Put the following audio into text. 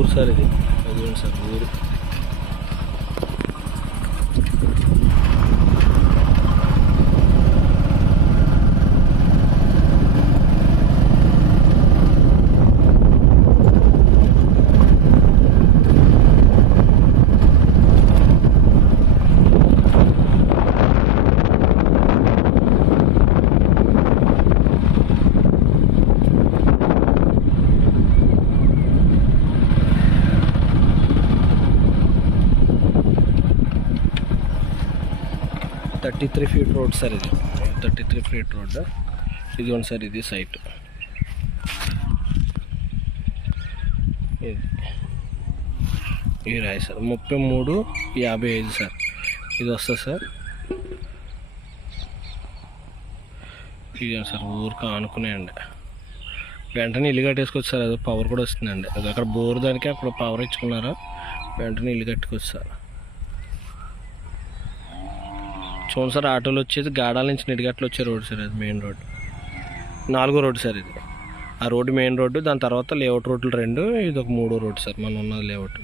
ఊరు సార్ ఇది. అదిగోండి సార్ ఊరు. థర్టీ 33 ఫీట్ రోడ్ సార్ ఇది. 33 ఫీట్ రోడ్. ఇదిగోండి సార్ ఇది సైట్. ఇది రాయి సార్ 3355 సార్. ఇది వస్తుంది సార్. ఇదే సార్ ఊరికి ఆనుకునేయండి. వెంటనే ఇల్లు కట్టేసుకోవచ్చు సార్. అది పవర్ కూడా వస్తుందండి. అది అక్కడ బోర్ దానికి అక్కడ పవర్ ఇచ్చుకున్నారా వెంటనే ఇల్లు కట్టుకోవచ్చు సార్. చూడండి సార్ ఆటోలు వచ్చేది గాడాల నుంచి నిడిగట్లు వచ్చే రోడ్ సార్. అది మెయిన్ రోడ్. 4వ రోడ్డు సార్ ఇది. ఆ రోడ్డు మెయిన్ రోడ్డు. దాని తర్వాత లేఅవుట్ రోడ్లు 2. ఇది ఒక 3వ రోడ్డు సార్ మనం ఉన్నది లేఅవుట్.